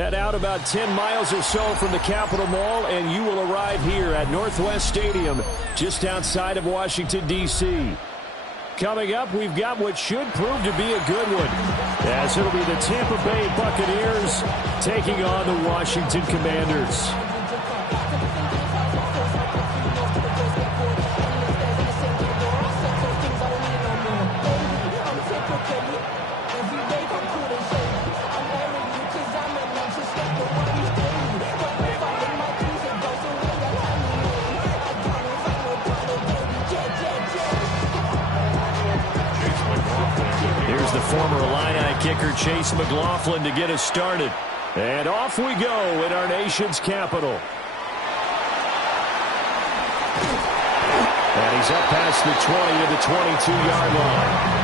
Head out about 10 miles or so from the Capitol Mall, and you will arrive here at Northwest Stadium, just outside of Washington, D.C. Coming up, we've got what should prove to be a good one, as it'll be the Tampa Bay Buccaneers taking on the Washington Commanders. Here's the former Illini kicker Chase McLaughlin to get us started. And off we go in our nation's capital. And he's up past the 20 to the 22-yard line.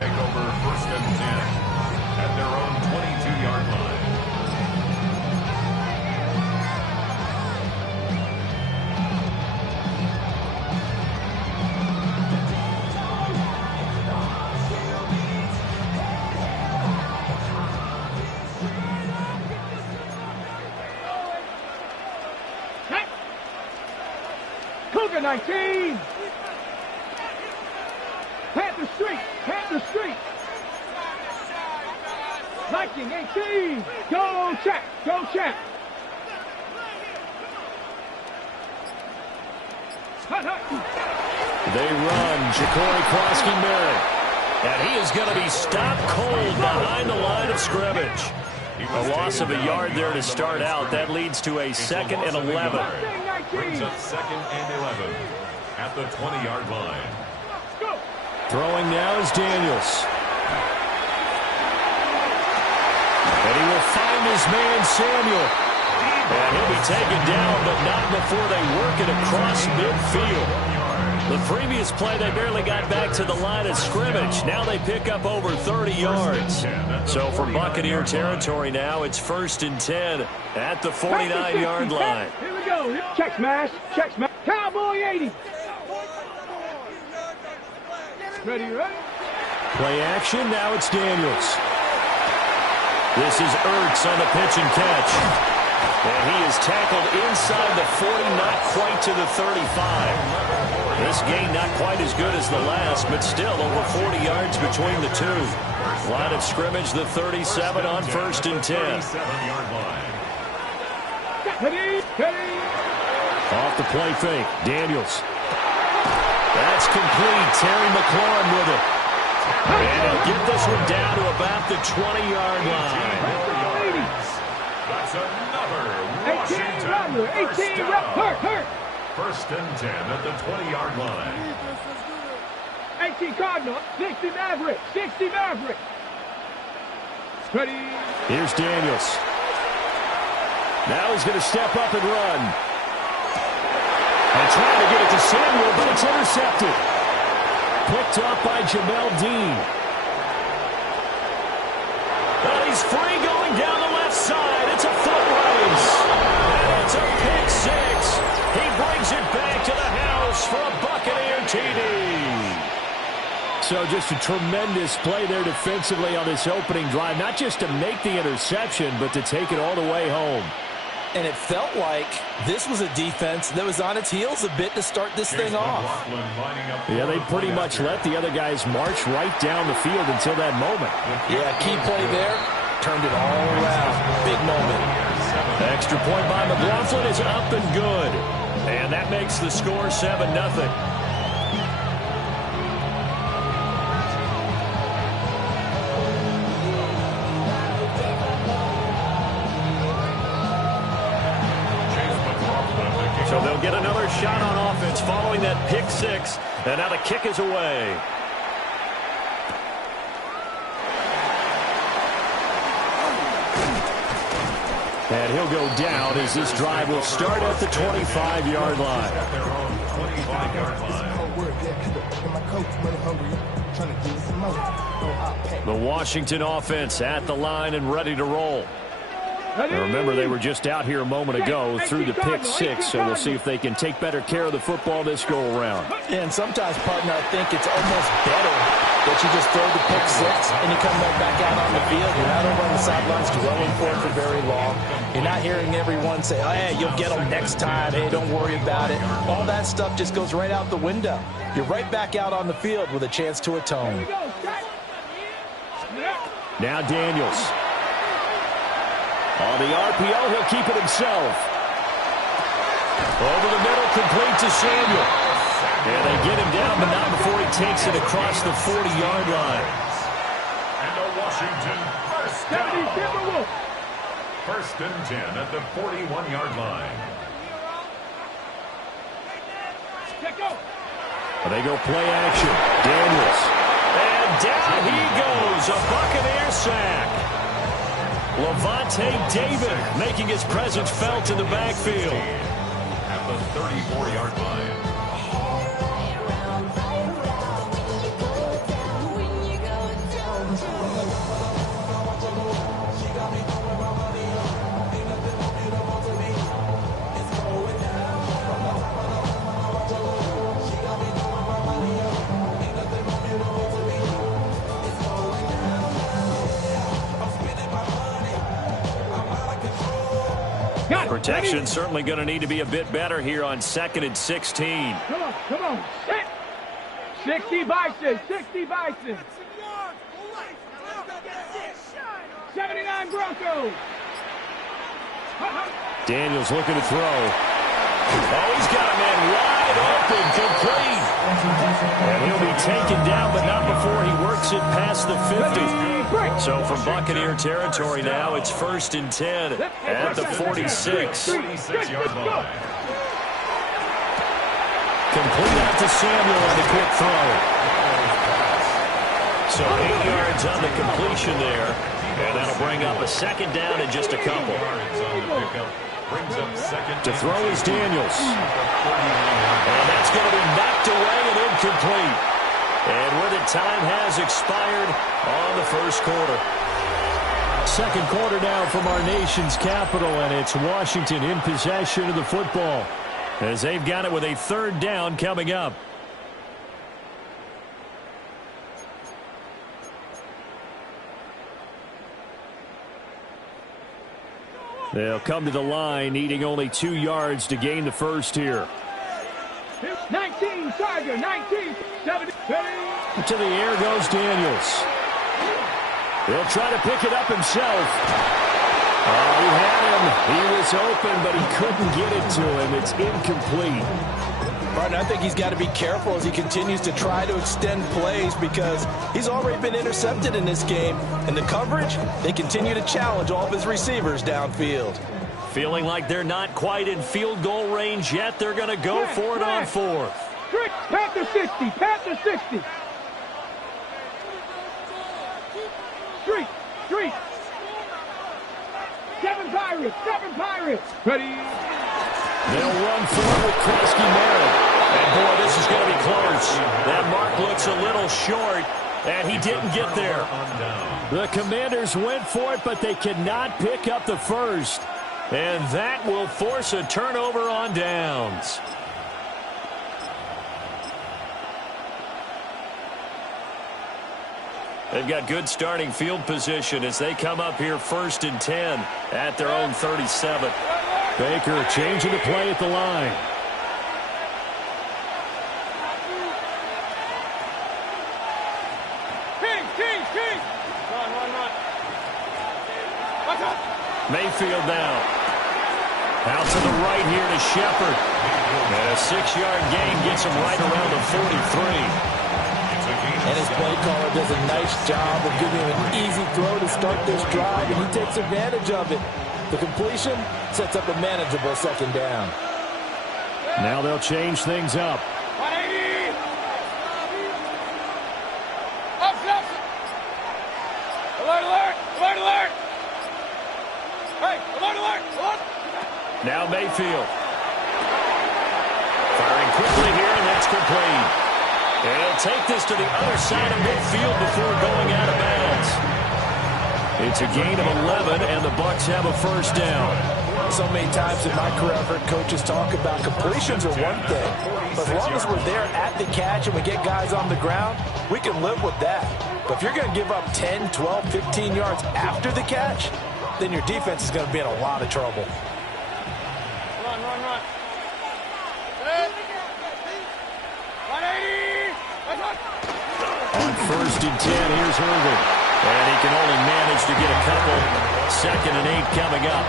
Take over 1st and 10 at their own 22-yard line. Cougar 19! Panther Street! Panther Street! 19, 18. Go check. Go check. They run. Ja'Cory Klosky-Merritt. And he is going to be stopped cold behind the line of scrimmage. A loss of a yard there to start out. That leads to a 2nd and 11. Brings up 2nd and 11 at the 20-yard line. Throwing now is Daniels. And he will find his man, Samuel. And he'll be taken down, but not before they work it across midfield. The previous play, they barely got back to the line of scrimmage. Now they pick up over 30 yards. So for Buccaneer territory now, it's 1st and 10 at the 49-yard line. Here we go. Check smash. Check smash. Cowboy 80. Ready, ready? Play action. Now it's Daniels. This is Ertz on the pitch and catch. And he is tackled inside the 40, not quite to the 35. This gain not quite as good as the last, but still over 40 yards between the two. Line of scrimmage, the 37 on 1st and 10. Off the play fake, Daniels. That's complete. Terry McLaurin with it. And he'll get this one down to about the 20-yard line. That's another Washington 18 rep, hurt. 1st and 10 at the 20-yard line. 18 Cardinal, 60 Maverick, 60 Maverick. Ready. Here's Daniels. Now he's going to step up and run. And trying to get it to Samuel, but it's intercepted. Picked up by Jamel Dean. And he's free going down the left side. It's a foot race. And it's a pick six. He brings it back to the house for a Buccaneer TD. So just a tremendous play there defensively on this opening drive. Not just to make the interception, but to take it all the way home. And it felt like this was a defense that was on its heels a bit to start this thing off. Yeah, they pretty much let the other guys march right down the field until that moment. Yeah, key play there. Turned it all around. Big moment. Extra point by McLaughlin is up and good. And that makes the score 7-0. So they'll get another shot on offense following that pick six. And now the kick is away. And he'll go down as this drive will start at the 25-yard line. The Washington offense at the line and ready to roll. And remember, they were just out here a moment ago through the pick six, so we'll see if they can take better care of the football this go-around. And sometimes, partner, I think it's almost better that you just throw the pick six and you come right back out on the field. You're not over on the sidelines dwelling for it for very long. You're not hearing everyone say, oh, hey, you'll get them next time. Hey, don't worry about it. All that stuff just goes right out the window. You're right back out on the field with a chance to atone. Now Daniels. On the RPO, he'll keep it himself. Over the middle, complete to Samuel. And they get him down, but not before he takes it across the 40-yard line. And a Washington first down. 1st and 10 at the 41-yard line. And they go play action. Daniels. And down he goes. A Buccaneer sack. Levante David making his presence felt in the backfield. At the 34-yard line. Protection certainly going to need to be a bit better here on 2nd and 16. Come on. 60 Bison, 60 Bison. 70 Broncos. Daniels looking to throw. Oh, he's got a man wide open, complete. And he'll be taken down, but not before he works it past the 50. So from Buccaneer territory now, it's 1st and 10 at the 46. 46-yard line. Complete out to Samuel on the quick throw. So 8 yards on the completion there. And that'll bring up a 2nd down and just a couple. Brings up 2nd. To throw is Daniels. And that's going to be knocked away and incomplete. And where the time has expired on the 1st quarter. 2nd quarter now from our nation's capital, and it's Washington in possession of the football as they've got it with a 3rd down coming up. They'll come to the line, needing only 2 yards to gain the 1st here. 19, Tiger, 19, 70. To the air goes Daniels. He'll try to pick it up himself. Oh, he had him. He was open, but he couldn't get it to him. It's incomplete. Martin, I think he's got to be careful as he continues to try to extend plays because he's already been intercepted in this game. And the coverage, they continue to challenge all of his receivers downfield. Feeling like they're not quite in field goal range yet. They're going to go for it on 4th. Panther 60, Panther 60. Street. 7 Pirates. Ready. They'll run for it with Kreski Merritt. And boy, this is going to be close. That mark looks a little short, and he didn't get there. The Commanders went for it, but they cannot pick up the 1st. And that will force a turnover on downs. They've got good starting field position as they come up here 1st and 10 at their own 37. Baker changing the play at the line. King. Run. Mayfield now. Out to the right here to Shepard. And a 6-yard gain gets him right around the 43. And his play caller does a nice job of giving him an easy throw to start this drive, and he takes advantage of it. The completion sets up a manageable 2nd down. Now they'll change things up. 180. Up. Alert. Hey, alert. Now Mayfield. Firing quickly here, and that's complete. And he'll take this to the other side of midfield before going out of bounds. It's a gain of 11, and the Bucs have a 1st down. So many times in my career, I've heard coaches talk about completions are one thing. But as long as we're there at the catch and we get guys on the ground, we can live with that. But if you're going to give up 10, 12, 15 yards after the catch, then your defense is going to be in a lot of trouble. Run. 180. On 1st and 10, here's Irvin. And he can only manage to get a couple. 2nd and 8 coming up.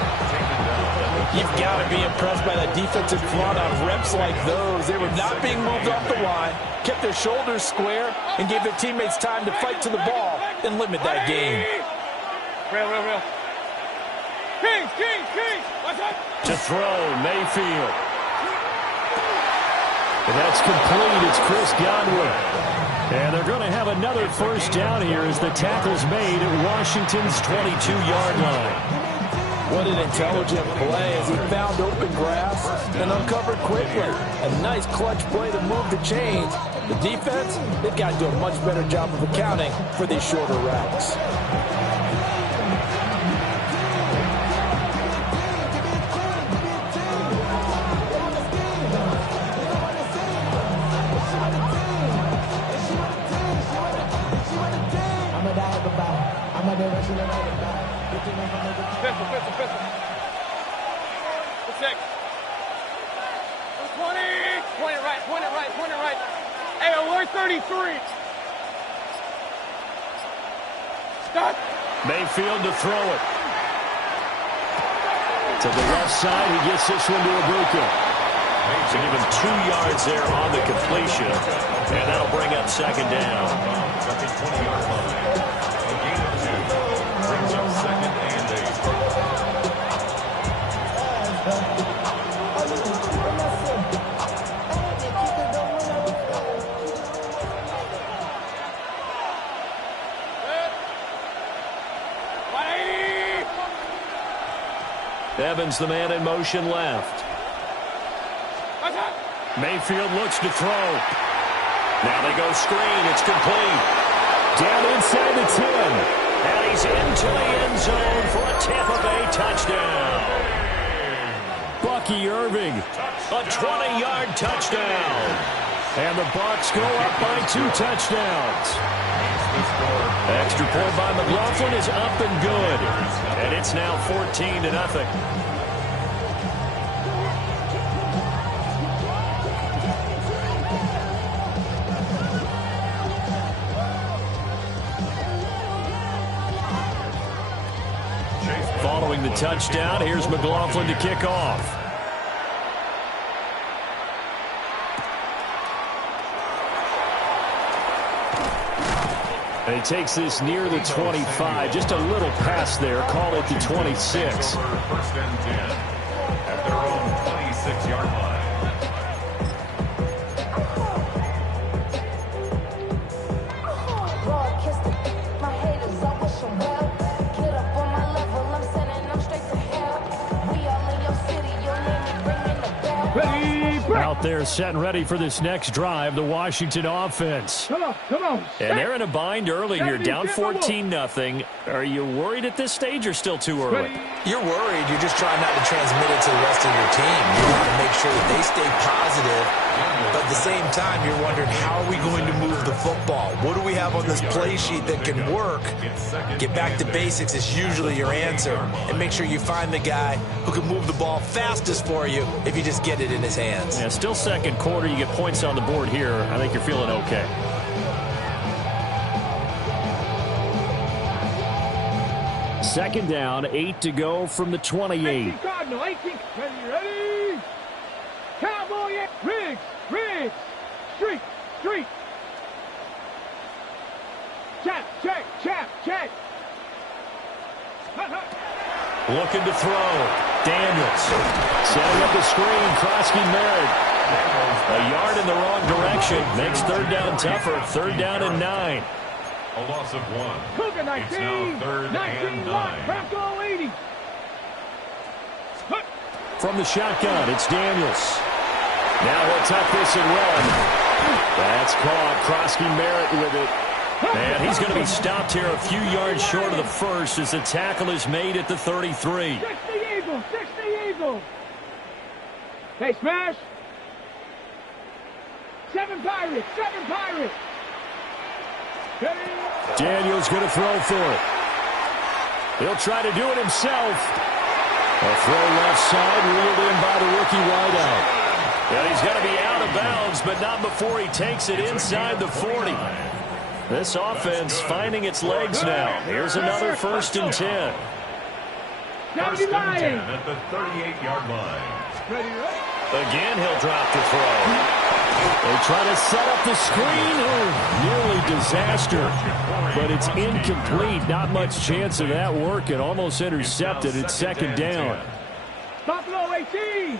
You've got to be impressed by that defensive front on reps like those. They were not being moved off the line, kept their shoulders square, and gave their teammates time to fight to the ball and limit that gain. Real. King. To throw, Mayfield. And that's complete. It's Chris Godwin. And they're going to have another 1st down here as the tackle's made at Washington's 22-yard line. What an intelligent play as he found open grass and uncovered quickly. A nice clutch play to move the chains. The defense, they've got to do a much better job of accounting for these shorter routes. Pistol. 6. 20. Point it right. Hey, alert 33. Stop. Mayfield to throw it. To the left side, he gets this one to Ibuka. So give him 2 yards there on the completion, and that'll bring up second down. At the 20-yard line. A gain of 2 brings up second and 8. Evans, the man in motion left. Mayfield looks to throw. Now they go screen. It's complete. Down inside the 10. And he's into the end zone for a Tampa Bay touchdown. Bucky Irving. A 20-yard touchdown. And the Bucs go up by 2 touchdowns. Extra point by McLaughlin is up and good. And it's now 14-0. Following the touchdown, here's McLaughlin to kick off. And he takes this near the 25. Just a little pass there. Call it the 26. First and 10 at their own 26-yard line. Out there set and ready for this next drive, the Washington offense. Come on. And they're in a bind early here, down 14-0. Are you worried at this stage or still too early? You're worried. You're just trying not to transmit it to the rest of your team. You want to make sure that they stay positive, but at the same time, you're wondering, how are we going to move the football? What do we have on this play sheet that can work? Get back to basics is usually your answer, and make sure you find the guy who can move the ball fastest for you if you just get it in his hands. Yeah, still second quarter. You get points on the board here. I think you're feeling okay. Second down, 8 to go from the 28. 18 Cardinal, 18. Ready? Cowboy, Riggs, street. Check. Looking to throw. Daniels. Setting up the screen. Krosky Merritt. A yard in the wrong direction. Makes third down tougher. Third down and 9. A loss of 1. Cougar 19. It's now third and 9. Bronco 80. From the shotgun, it's Daniels. Now he'll tuck this and run. That's caught. Krosky Merritt with it. And he's going to be stopped here a few yards short of the first as the tackle is made at the 33. 60 Eagles. Hey, smash. 7 Pirates. Daniels going to throw for it. He'll try to do it himself. A throw left side, ruled in by the rookie wideout. And he's going to be out of bounds, but not before he takes it inside the 40. This offense finding its legs now. Here's another 1st and 10. First and 10 at the 38-yard line. Again, he'll drop the throw. They try to set up the screen. Oh, nearly disaster. But it's incomplete. Not much chance of that working. Almost intercepted at second down. Buffalo 18.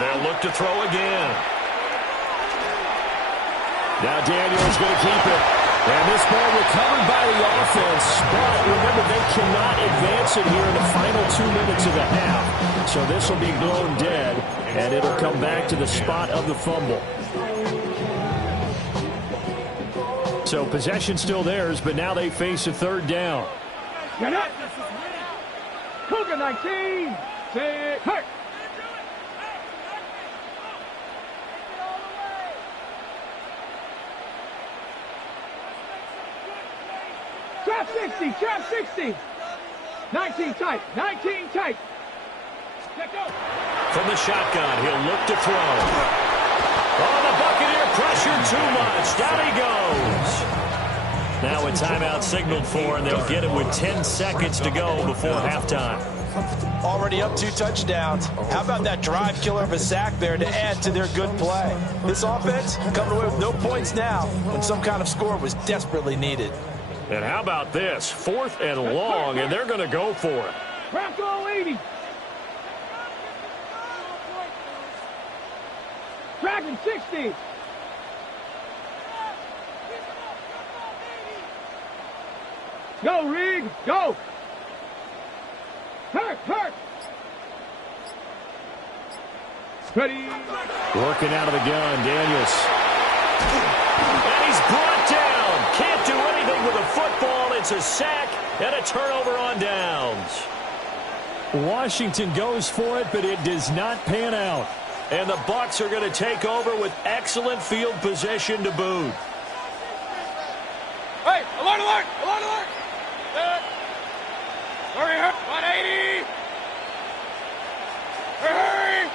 They'll look to throw again. Now Daniels going to keep it. And this ball recovered by the offense. But remember, they cannot advance it here in the final 2 minutes of the half. So this will be blown dead, and it'll come back to the spot of the fumble. So possession still theirs, but now they face a third down. Get up. Cougar 19. Hurt. Trap 60. 19 tight. From the shotgun, he'll look to throw. Oh, the Buccaneer pressure too much. Down he goes. Now a timeout signaled for, and they'll get it with 10 seconds to go before halftime. Already up 2 touchdowns. How about that drive killer of a sack there to add to their good play? This offense coming away with no points now when some kind of score was desperately needed. And how about this? 4th and long, and they're going to go for it. Crack all 80. Dragon 60. Go, Reed. Go. Hurt. Ready. Working out of the gun, Daniels. And he's brought down. Can't do anything with a football. It's a sack and a turnover on downs. Washington goes for it, but it does not pan out. And the Bucs are going to take over with excellent field position to boot. Hey, alert. Hurry, 180. Hurry.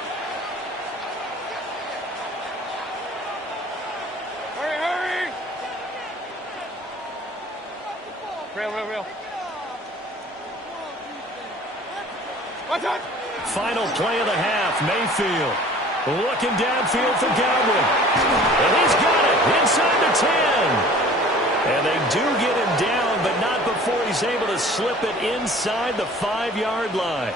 Real. What's that? Final play of the half, Mayfield. Looking downfield for Godwin. And he's got it inside the 10. And they do get him down, but not before he's able to slip it inside the 5-yard line.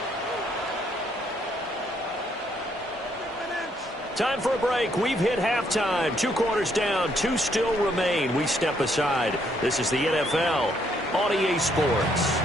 Time for a break. We've hit halftime. 2 quarters down, 2 still remain. We step aside. This is the NFL on EA Sports.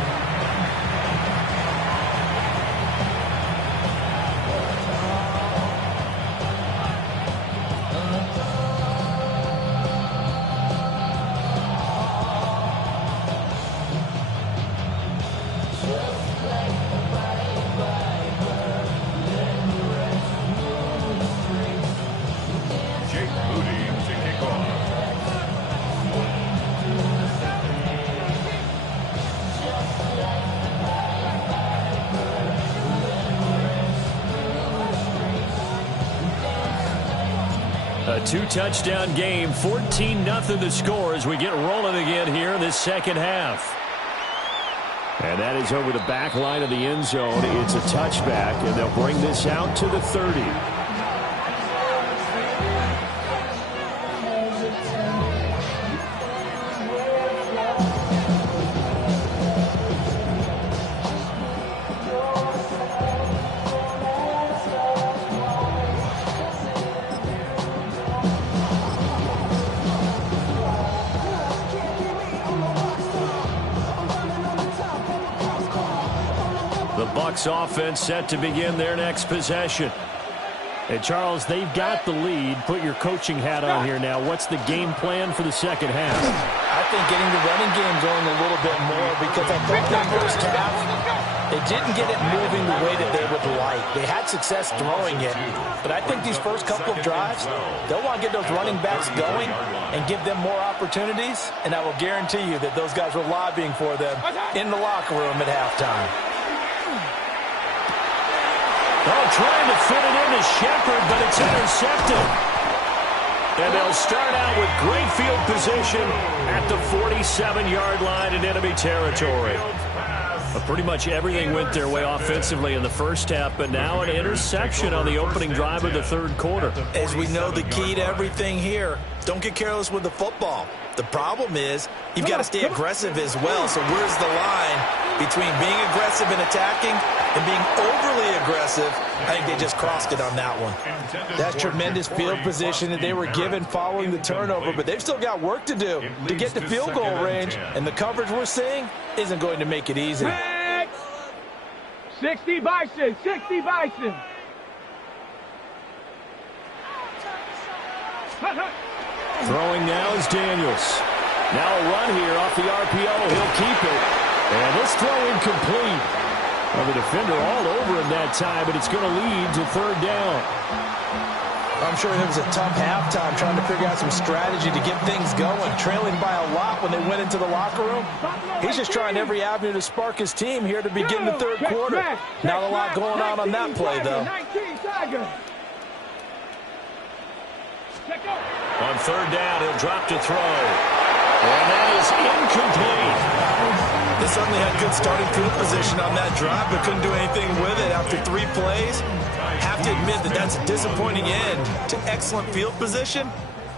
A 2-touchdown game, 14-0 the score as we get rolling again here in this second half. And that is over the back line of the end zone. It's a touchback, and they'll bring this out to the 30. Bucs offense set to begin their next possession. And Charles, they've got the lead. Put your coaching hat on here now. What's the game plan for the second half? I think getting the running game going a little bit more, because I think that first half, they didn't get it moving the way that they would like. They had success throwing it, but I think these first couple of drives, they'll want to get those running backs going and give them more opportunities, and I will guarantee you that those guys were lobbying for them in the locker room at halftime. Oh, trying to fit it into Shepard, but it's intercepted. And they'll start out with great field position at the 47-yard line in enemy territory. But pretty much everything went their way offensively in the first half, but now an interception on the opening drive of the third quarter. As we know, the key to everything here, don't get careless with the football. The problem is you've got to stay aggressive as well. So where's the line between being aggressive and attacking and being overly aggressive? I think they just crossed it on that one. That's tremendous field position that they were given following the turnover, but they've still got work to do to get to field goal range, and the coverage we're seeing isn't going to make it easy. 60 Bison, 60 Bison. Throwing now is Daniels. Now a run here off the RPO. He'll keep it. And this throw incomplete. Well, the defender all over him that time, but it's going to lead to third down. I'm sure it was a tough halftime trying to figure out some strategy to get things going. Trailing by a lot when they went into the locker room. He's just trying every avenue to spark his team here to begin the third quarter. Not a lot going on that play, though. On third down, he'll drop to throw. And that is incomplete. They suddenly had good starting field position on that drive, but couldn't do anything with it after 3 plays. Have to admit that that's a disappointing end to excellent field position.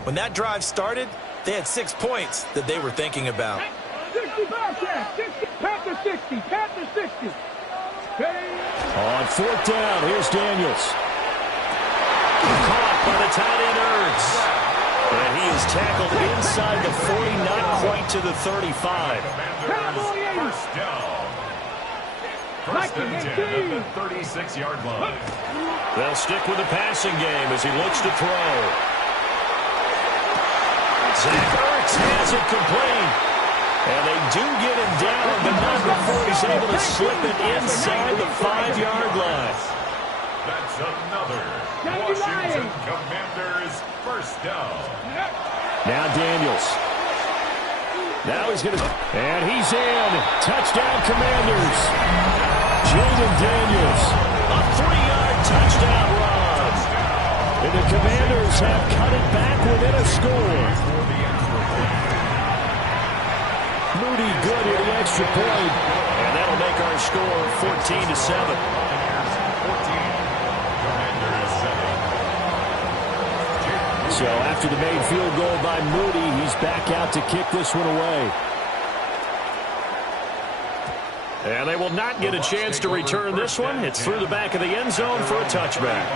When that drive started, they had 6 points that they were thinking about. 60 Bearcats, 60, Panther 60, Panther 60. On 4th down, here's Daniels. Caught by the tight end Ertz. And he is tackled inside the 40, not quite to the 35. First down. First and 10 at the 36-yard line. They'll stick with the passing game as he looks to throw. Zach Ertz has it complete. And they do get him down, but not before he's able to slip it inside the 5-yard line. That's another Washington Commanders first down. Now Daniels. Now he's going to... And he's in. Touchdown, Commanders. Jaden Daniels. A 3-yard touchdown run. And the Commanders have cut it back within a score. Moody good at the extra point. And that'll make our score 14-7. So after the made field goal by Moody, he's back out to kick this one away. And they will not get a chance to return this one. It's through the back of the end zone for a touchback.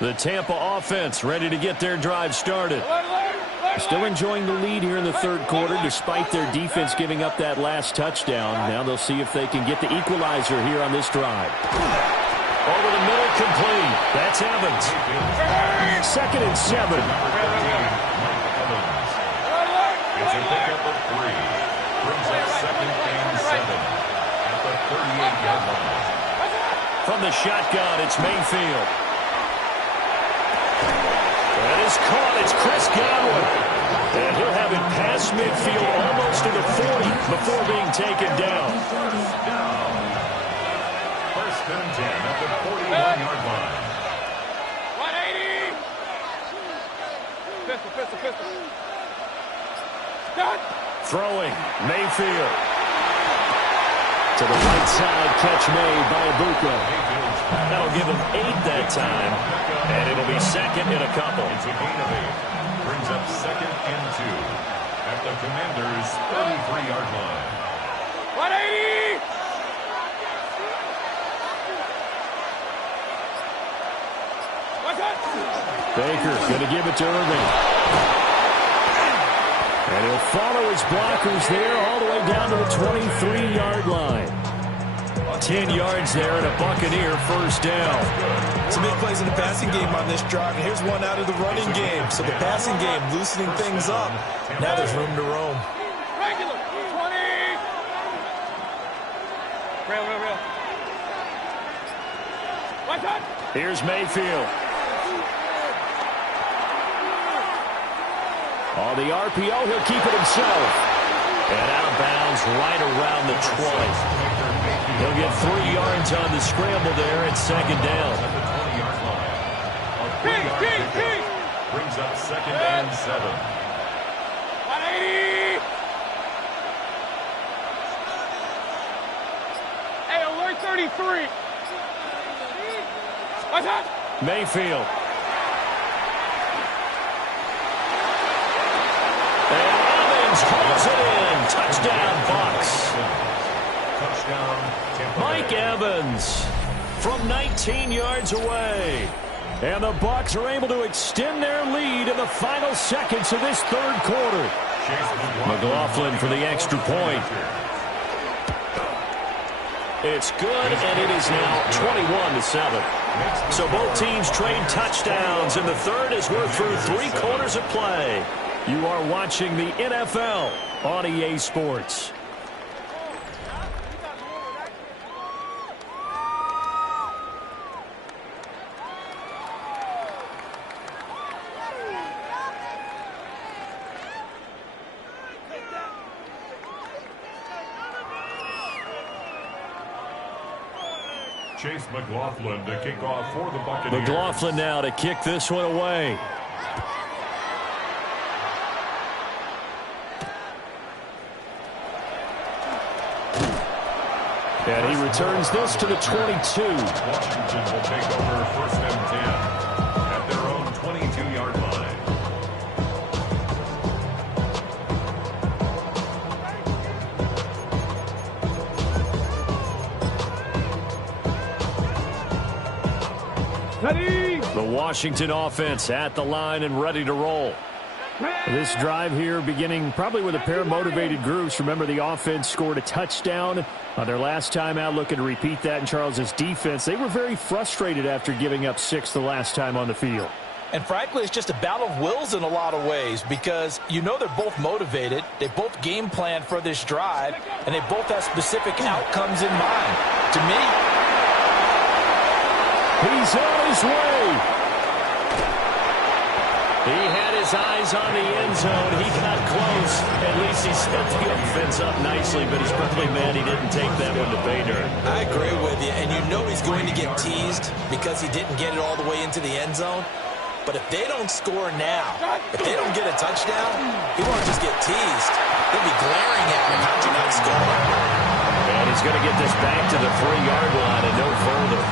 The Tampa offense ready to get their drive started. Still enjoying the lead here in the 3rd quarter despite their defense giving up that last touchdown. Now they'll see if they can get the equalizer here on this drive. Over the middle, complete. That's Evans. 2nd and 7. It's a pickup of 3. Brings up 2nd and 7 at the 38-yard line. From the shotgun, it's Mayfield. That is caught. It's Chris Godwin. And he'll have it past midfield almost to the 40 before being taken down. First and 10 at the 41-yard line. 180. Pistol. Done. Throwing. Mayfield. To the right side, catch made by Abuka. That'll give him 8 that time. And it'll be 2nd and a couple. It's a gain of 8. Brings up 2nd and 2 at the Commanders' 33-yard line. 180. What's up? Baker going to give it to Irving. And he'll follow his blockers there all the way down to the 23-yard line. 10 yards there and a Buccaneer first down. Some big plays in the passing game on this drive, and here's one out of the running game. So the passing game loosening things up. Now there's room to roam. Regular. 20. Real. What's up? Here's Mayfield. On the RPO, he'll keep it himself. And out of bounds right around the 20. He'll get 3 yards on the scramble there at 2nd down. At the 20-yard line. A 3-yard pickup brings up 2nd and 7. 180. Hey, alert 33. What's up? Mayfield. And Evans hauls it in. Touchdown, Bucs. Touchdown, Tampa Mike Bay. Evans from 19 yards away. And the Bucs are able to extend their lead in the final seconds of this 3rd quarter. McLaughlin for the extra point. It's good, and it is now 21-7. So both teams trade touchdowns in the 3rd as we're through 3 quarters of play. You are watching the NFL on EA Sports. Chase McLaughlin to kick off for the Buccaneers. McLaughlin now to kick this one away. And he returns this to the 22. Washington will take over 1st and 10 at their own 22-yard line. The Washington offense at the line and ready to roll. This drive here beginning probably with a pair of motivated groups. Remember, the offense scored a touchdown on their last time out, looking to repeat that in Charles's defense. They were very frustrated after giving up 6 the last time on the field. And frankly, it's just a battle of wills in a lot of ways because you know they're both motivated. They both game plan for this drive, and they both have specific outcomes in mind. To me, he's on his way. He had his eyes on the end zone. He got close. At least he set the offense up nicely, but he's probably mad he didn't take that one to pay dirt. I agree with you, and you know he's going to get teased because he didn't get it all the way into the end zone. But if they don't score now, if they don't get a touchdown, he won't just get teased. They'll be glaring at him. How'd you not score? And he's going to get this back to the 3-yard line and no further.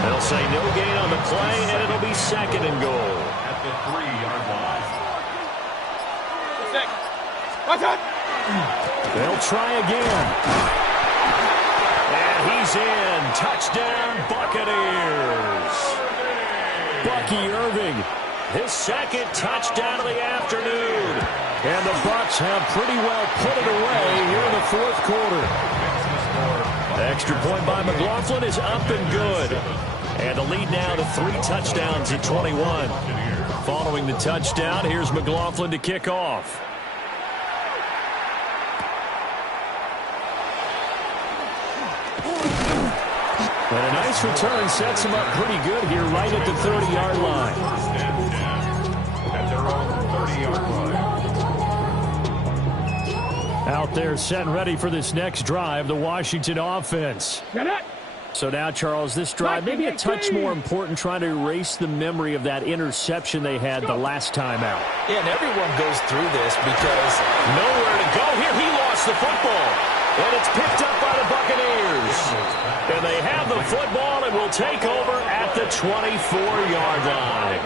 They'll say no gain on the play, and it'll be 2nd and goal. At the 3-yard line. They'll try again. And he's in. Touchdown, Buccaneers. Bucky Irving, his 2nd touchdown of the afternoon. And the Bucs have pretty well put it away here in the 4th quarter. Extra point by McLaughlin is up and good. And the lead now to 3 touchdowns at 21. Following the touchdown, here's McLaughlin to kick off. And a nice return sets him up pretty good here right at the 30-yard line. At their own 30-yard line. Out there set and ready for this next drive, the Washington offense. So now, Charles, this drive maybe a touch more important, trying to erase the memory of that interception they had the last time out. Yeah, and everyone goes through this because nowhere to go here. He lost the football, and it's picked up by the Buccaneers. And they have the football and will take over at the 24-yard line.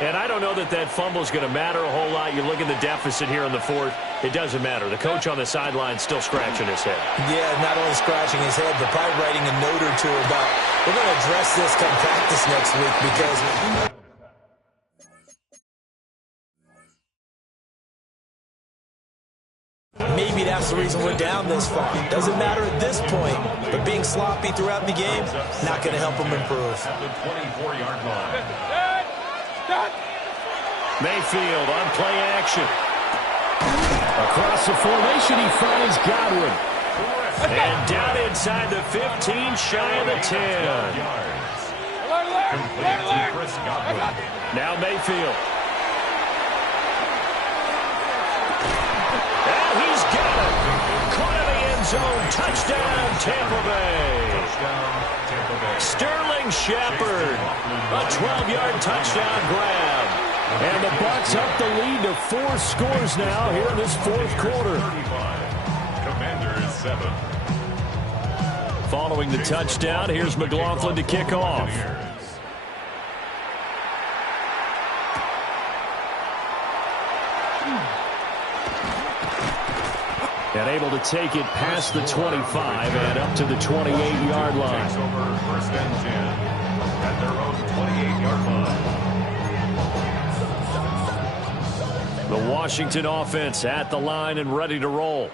And I don't know that that fumble is going to matter a whole lot. You look at the deficit here in the 4th. It doesn't matter. The coach on the sideline still scratching his head. Yeah, not only scratching his head, but probably writing a note or two about, we're going to address this come practice next week because maybe that's the reason we're down this far. Doesn't matter at this point, but being sloppy throughout the game, not going to help them improve. At the 24-yard line. Mayfield on play action. Across the formation, he finds Godwin. And down inside the 15, shy of the 10. Now Mayfield. And he's got it. Caught in the end zone. Touchdown, Tampa Bay. Sterling Shepard. A 12-yard touchdown grab. And the Bucs up the lead to 4 scores now here in this 4th quarter. Commanders 7. Following the touchdown, here's McLaughlin to kick off. And able to take it past the 25 and up to the 28-yard line. Takes over 1st and 10 at their own 28-yard line. The Washington offense at the line and ready to roll.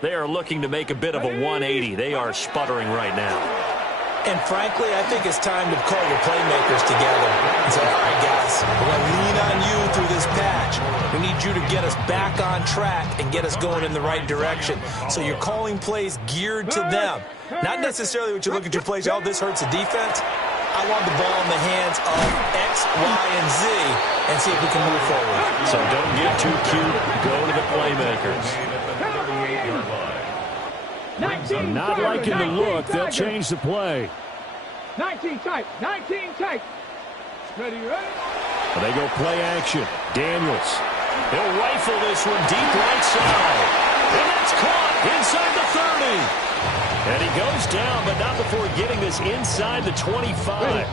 They are looking to make a bit of a 180. They are sputtering right now. And frankly, I think it's time to call your playmakers together and say, all right, guys, we're going to lean on you through this patch. We need you to get us back on track and get us going in the right direction. So you're calling plays geared to them. Not necessarily what you look at your plays, oh, this hurts the defense. I want the ball in the hands of X, Y, and Z and see if we can move forward. So don't get too cute. Go to the playmakers. Not liking the look. They'll change the play. 19 tight. 19 tight. Ready? Well, they go play action. Daniels. He'll rifle this one deep right side. And that's caught inside the 30. And he goes down, but not before getting this inside the 25.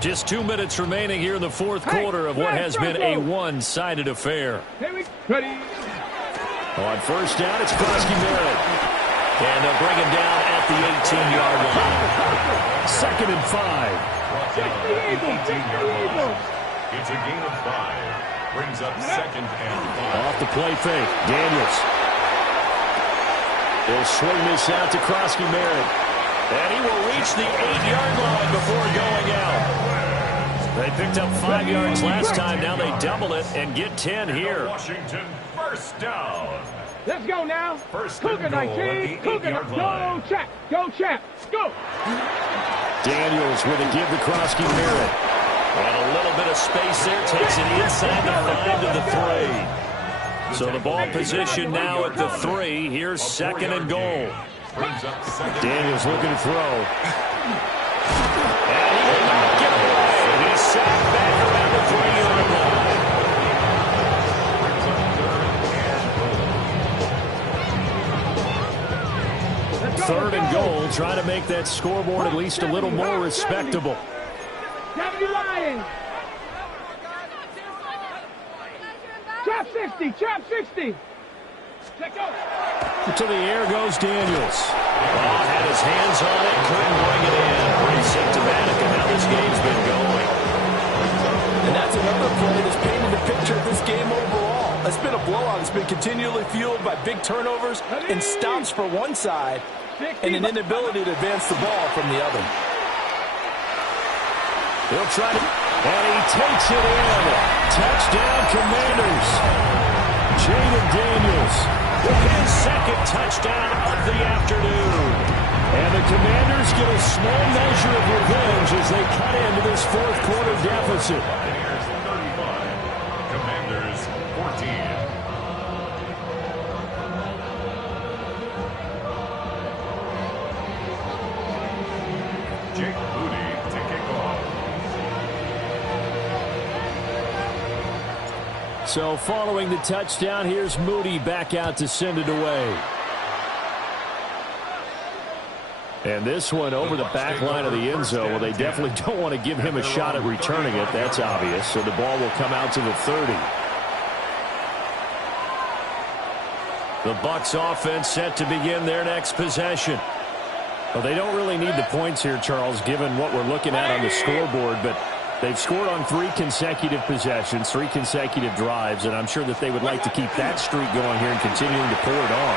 Just 2 minutes remaining here in the fourth quarter of what has been a one-sided affair. Ready? On first down, it's Krosky-Merritt. And they'll bring him down at the 18-yard line. 2nd and 5. It's a gain of 5. Brings up 2nd and 5. Off the play fake. Daniels. He'll swing this out to Krosky-Merritt. And he will reach the 8-yard line before going out. They picked up 5 yards last time. Now they double it and get 10 here. Washington first down. Let's go now. First Cougar and goal 19. at the 8-yard line. Go, Chap. Go, Chap. Go. Daniels with a give to Krosky-Merritt. And a little bit of space there. Takes it inside the 5 to the 3. So the ball position now at the 3. Here's 2nd and goal. Daniels looking to throw. And he will not get away. He's sacked back around the 3-yard line. 3rd and goal. Trying to make that scoreboard at least a little more respectable. 70 Lions. Chop 60. Chop 60. Let go. To the air goes Daniels. Had his hands on it, couldn't bring it in. Pretty symptomatic of how this game's been going. And that's another play that's painted a picture of this game overall. It's been a blowout. It's been continually fueled by big turnovers and stops for one side and an inability to advance the ball from the other. He'll try to, and he takes it in. Touchdown, Commanders. Jaden Daniels with his 2nd touchdown of the afternoon. And the Commanders get a small measure of revenge as they cut into this fourth quarter deficit. Here's 35. Commanders 14. Jake Moody to kick off. So following the touchdown, here's Moody back out to send it away. And this one over the back line of the end zone. Well, they definitely don't want to give him a shot at returning it. That's obvious. So the ball will come out to the 30. The Bucs offense set to begin their next possession. Well, they don't really need the points here, Charles, given what we're looking at on the scoreboard. But they've scored on 3 consecutive possessions, 3 consecutive drives, and I'm sure that they would like to keep that streak going here and continuing to pour it on.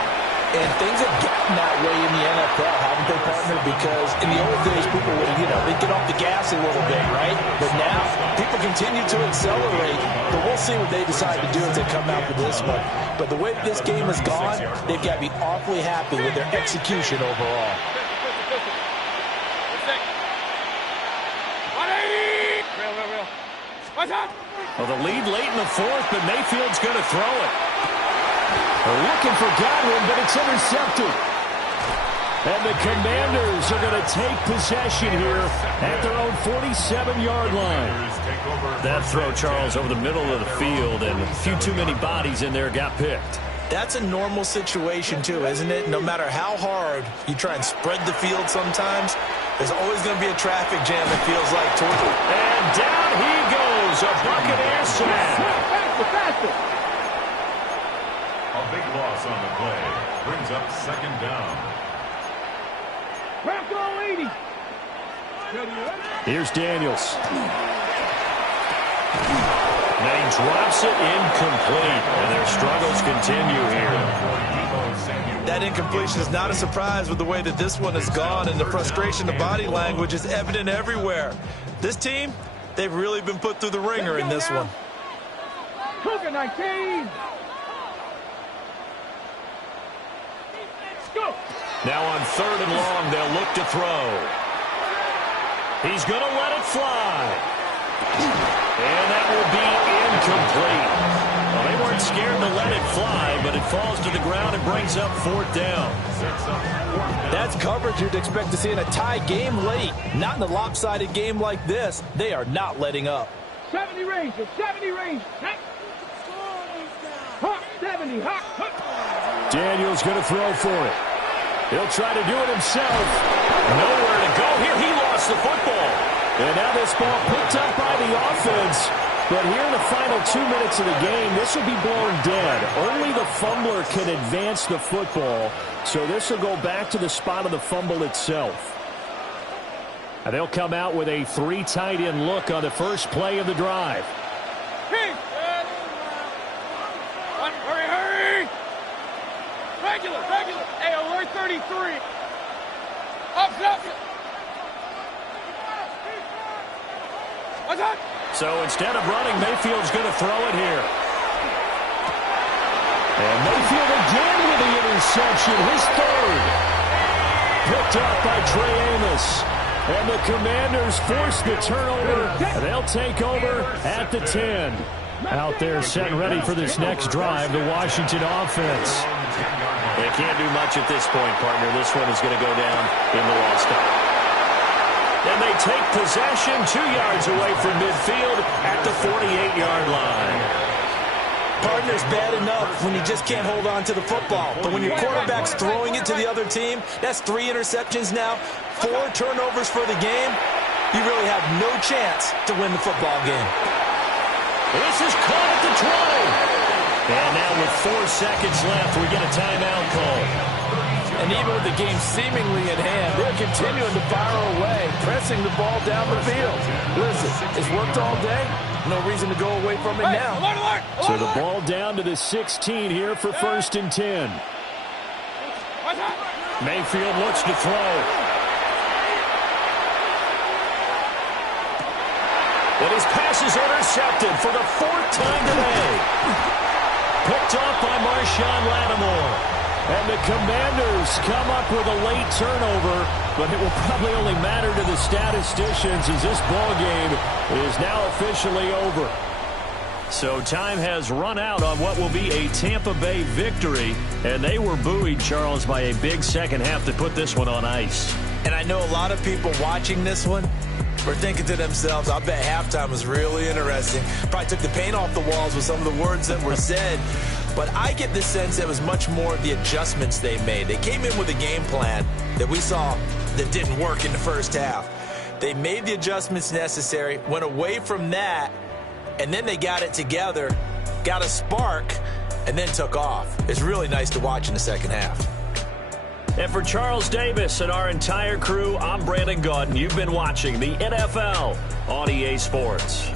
And things have gotten that way in the NFL, haven't they, partner? Because in the old days, people would, they'd get off the gas a little bit, right? But now, people continue to accelerate. But we'll see what they decide to do as they come out to this one. But the way this game has gone, they've got to be awfully happy with their execution overall. Well, the lead late in the fourth, but Mayfield's going to throw it. They're looking for Godwin, but it's intercepted. And the Commanders are going to take possession here at their own 47-yard line. That throw, Charles, over the middle of the field, and a few too many bodies in there got picked. That's a normal situation, too, isn't it? No matter how hard you try and spread the field sometimes, there's always going to be a traffic jam, it feels like, toward it. And down he goes, a Buccaneer sack. A big loss on the play. Brings up 2nd down. Here's Daniels. Now he drops it incomplete, and their struggles continue here. That incompletion is not a surprise with the way that this one has gone, and the frustration, the body language is evident everywhere. This team, they've really been put through the ringer in this one. Cougar 19. Go. Now on 3rd and long, they'll look to throw. He's going to let it fly. And that will be incomplete. Well, they weren't weren't scared to let it fly, but it falls to the ground and brings up 4th down. That's coverage you'd expect to see in a tie game late. Not in a lopsided game like this. They are not letting up. 70 range, 70 range. Hawk, 70, hawk. Daniel's going to throw for it. He'll try to do it himself. Nowhere to go here. He lost the football. And now this ball picked up by the offense. But here in the final 2 minutes of the game, this will be blown dead. Only the fumbler can advance the football. So this will go back to the spot of the fumble itself. And they'll come out with a 3 tight end look on the first play of the drive. Hurry. Regular. Hey, alert 33. Up. What's up? So instead of running, Mayfield's going to throw it here. And Mayfield again with the interception, his 3rd. Picked up by Trey Amos. And the Commanders force the turnover, and they'll take over at the 10. Out there set and ready for this next drive, the Washington offense. They can't do much at this point, partner. This one is going to go down in the lost time. And they take possession 2 yards away from midfield at the 48-yard line. Partner's bad enough when you just can't hold on to the football. But when your quarterback's throwing it to the other team, that's 3 interceptions now, 4 turnovers for the game. You really have no chance to win the football game. This is caught at the 20. And now with 4 seconds left, we get a timeout call. And even with the game seemingly in hand, they're continuing to fire away, pressing the ball down the field. Listen, it's worked all day. No reason to go away from it now. Alert. So the ball down to the 16 here for 1st and 10. Mayfield looks to throw. And his pass is intercepted for the 4th time today. Picked off by Marshawn Lattimore. And the Commanders come up with a late turnover, but it will probably only matter to the statisticians as this ball game is now officially over. So time has run out on what will be a Tampa Bay victory, and they were buoyed, Charles, by a big second half to put this one on ice. And I know a lot of people watching this one were thinking to themselves, I bet halftime was really interesting. Probably took the paint off the walls with some of the words that were said. But I get the sense it was much more the adjustments they made. They came in with a game plan that we saw that didn't work in the first half. They made the adjustments necessary, went away from that, and then they got it together, got a spark, and then took off. It's really nice to watch in the second half. And for Charles Davis and our entire crew, I'm Brandon Gaudin. You've been watching the NFL on EA Sports.